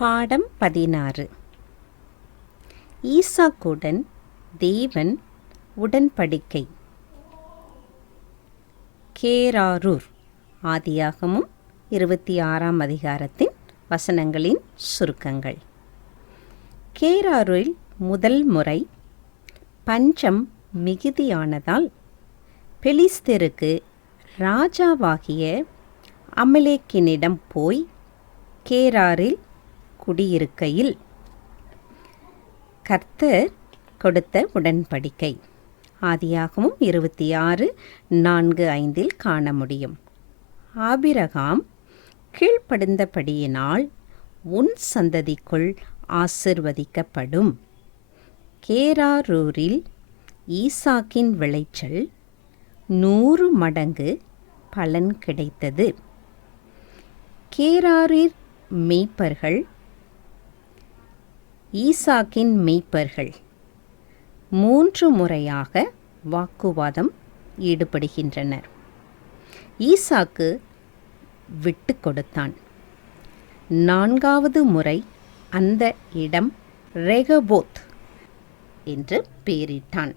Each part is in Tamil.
பாடம் 16. ஈசாக்குடன் தேவன் உடன்படிக்கை. கேராரூர். ஆதியாகமம் 26ஆம் அதிகாரத்தின் வசனங்களின் சுருக்கங்கள். கேராரூரில் முதல் முறை பஞ்சம் மிகுதியானதால் பெலிஸ்தருக்கு ராஜாவாகிய அமலேக்கினிடம் போய் கேராரில் குடியிருக்கையில் கர்த்தர் கொடுத்த உடன்படிக்கை. ஆதியாகமம் 26:4-5 காண முடியும். ஆபிரகாம் கீழ்ப்படிந்தபடியினால் உன் சந்ததிக்குள் ஆசிர்வதிக்கப்படும். கேராரூரில் ஈசாக்கின் விளைச்சல் 100 மடங்கு பலன் கிடைத்தது. கேராரில் மேய்ப்பர்கள் ஈசாக்கின் மேய்ப்பர்கள் 3 முறையாக வாக்குவாதம் ஈடுபடுகின்றனர். ஈசாக்கு விட்டு கொடுத்தான். 4வது முறை அந்த இடம் ரெகபோத் என்று பெயரிட்டான்.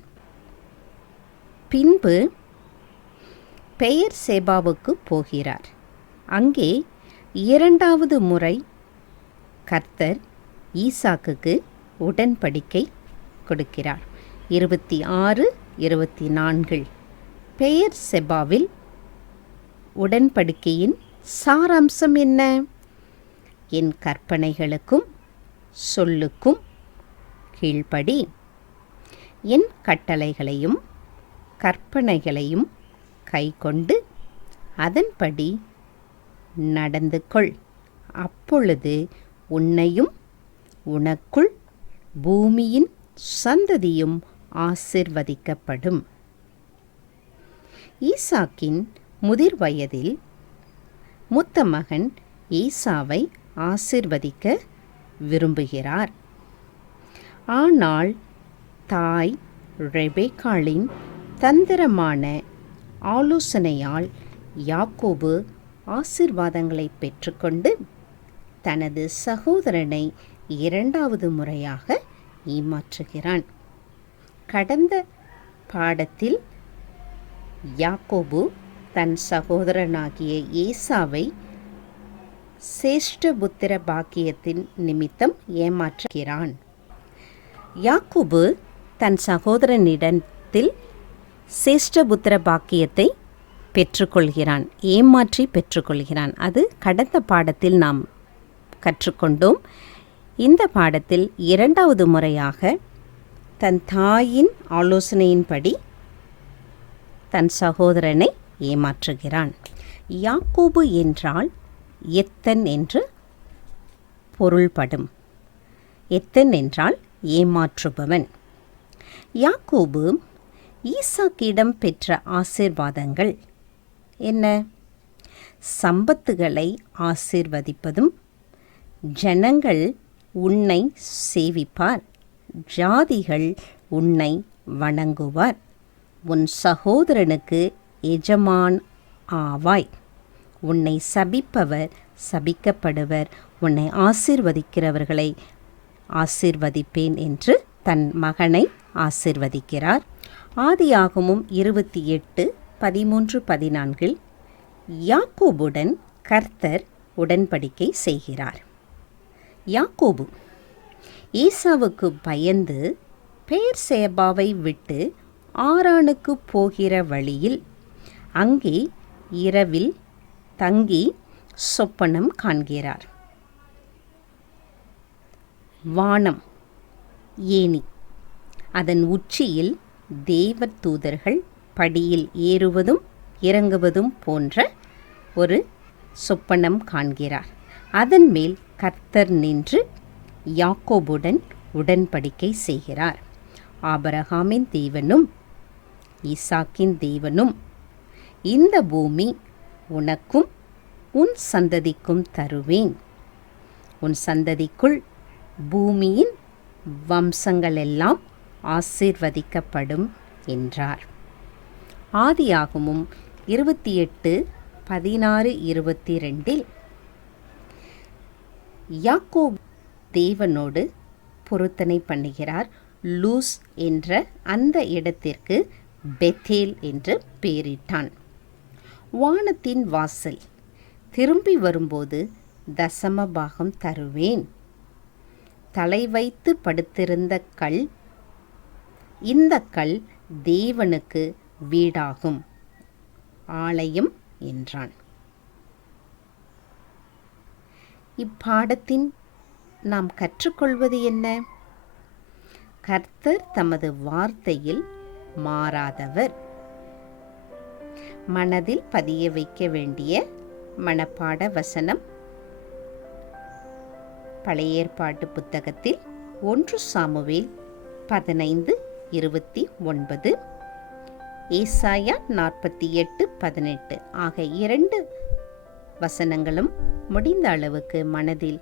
பின்பு பெயர்சேபாவுக்கு போகிறார். அங்கே 2வது முறை கர்த்தர் ஈசாக்குக்கு உடன்படிக்கை கொடுக்கிறார். 26-24 பெயர்செபாவில் உடன்படிக்கையின் சாராம்சம் என்ன? என் கற்பனைகளுக்கும் சொல்லுக்கும் கீழ்ப்படி, என் கட்டளைகளையும் கற்பனைகளையும் கைக்கொண்டு அதன்படி நடந்து கொள். அப்பொழுது உன்னையும் உனக்குள் பூமியின் சந்ததியும் ஆசிர்வதிக்கப்படும். ஈசாக்கின் முதிர் வயதில் மூத்த மகன் ஏசாவை ஆசிர்வதிக்க விரும்புகிறார். ஆனால் தாய் ரெபெக்காளின் தந்திரமான ஆலோசனையால் யாக்கோபு ஆசிர்வாதங்களை பெற்றுக்கொண்டு தனது சகோதரனை 2வது முறையாக ஏமாற்றுகிறான். கடந்த பாடத்தில் யாக்கோபு தன் சகோதரனாகிய ஏசாவை சேஷ்டபுத்திர பாக்கியத்தின் நிமித்தம் ஏமாற்றுகிறான். யாக்கோபு தன் சகோதரனிடத்தில் சேஷ்டபுத்திர பாக்கியத்தை பெற்றுக்கொள்கிறான், ஏமாற்றி பெற்றுக்கொள்கிறான். அது கடந்த பாடத்தில் நாம் கற்றுக்கொண்டோம். இந்த பாடத்தில் 2வது முறையாக தன் தாயின் ஆலோசனையின்படி தன் சகோதரனை ஏமாற்றுகிறான். யாக்கோபு என்றால் எத்தன் என்று பொருள்படும். எத்தன் என்றால் ஏமாற்றுபவன். யாக்கோபு ஈசாக்கிடம் பெற்ற ஆசீர்வாதங்கள் என்ன? சம்பத்துகளை ஆசீர்வதிப்பதும், ஜனங்கள் உன்னை சேவிப்பார், ஜாதிகள் உன்னை வணங்குவார், உன் சகோதரனுக்கு எஜமான் ஆவாய், உன்னை சபிப்பவர் சபிக்கப்படுவர், உன்னை ஆசீர்வதிக்கிறவர்களை ஆசீர்வதிப்பேன் என்று தன் மகனை ஆசீர்வதிக்கிறார். ஆதியாகமம் 28:13-14 யாக்கோபுடன் கர்த்தர் உடன்படிக்கை செய்கிறார். யாக்கோபு ஏசாவுக்கு பயந்து பெயர்சேபாவை விட்டு ஆரானுக்கு போகிற வழியில் அங்கே இரவில் தங்கி சொப்பனம் காண்கிறார். வானம் ஏணி, அதன் உச்சியில் தேவதூதர்கள் படியில் ஏறுவதும் இறங்குவதும் போன்ற ஒரு சொப்பனம் காண்கிறார். அதன் மேல் கர்த்தர் நின்று யாக்கோபுடன் உடன்படிக்கை செய்கிறார். ஆபிரகாமின் தேவனும் ஈசாக்கின் தேவனும், இந்த பூமி உனக்கும் உன் சந்ததிக்கும் தருவேன், உன் சந்ததிக்குள் பூமியின் வம்சங்களெல்லாம் ஆசீர்வதிக்கப்படும் என்றார். ஆதியாகமம் 28:16-22 யாக்கோபு தேவனோடு பொருத்தனை பண்ணுகிறார். லூஸ் என்ற அந்த இடத்திற்கு பெத்தேல் என்று பெயரிட்டான். வானத்தின் வாசல், திரும்பி வரும்போது தசம பாகம் தருவேன். தலை வைத்து படுத்திருந்த கல், இந்த கல் தேவனுக்கு வீடாகும், ஆலயம் என்றான். இப்பாடத்தின் நாம் கற்றுக்கொள்வது என்ன? கர்த்தர் தமது வார்த்தையில் மாறாதவர். மனதில் பதிய வைக்க வேண்டிய மனப்பாட வசனம் பழைய ஏற்பாட்டு புத்தகத்தில் 1 சாமுவேல் 15:29, ஏசாயா 48:18 ஆக 2 வசனங்களும் முடிந்த அளவுக்கு மனதில்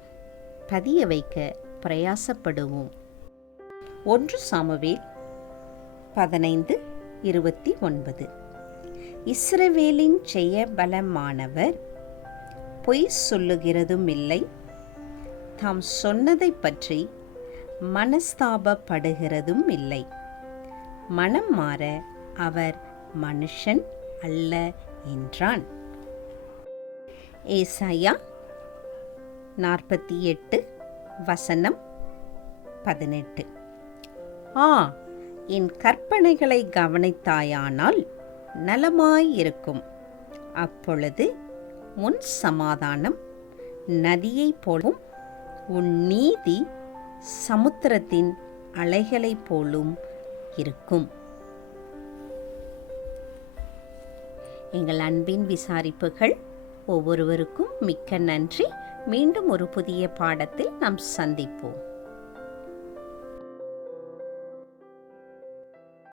பதிய வைக்க பிரயாசப்படுவோம். 1 சாமுவேல் 15:29. இஸ்ரவேலின் ஜெயபலமானவர் பொய் சொல்லுகிறதும் இல்லை, தாம் சொன்னதை பற்றி மனஸ்தாபப்படுகிறதும் இல்லை. மனம் மாற அவர் மனுஷன் அல்ல என்றான். ஏசாயா 48:18. ஆ, என் கற்பனைகளை கவனித்தாயானால் நலமாயிருக்கும். அப்பொழுது உன் சமாதானம் நதியைப் போலும் உன் நீதி சமுத்திரத்தின் அலைகளைப் போலும் இருக்கும். எங்கள் அன்பின் விசாரிப்புகள் ஒவ்வொருவருக்கும் மிக்க நன்றி. மீண்டும் ஒரு புதிய பாடத்தில் நாம் சந்திப்போம்.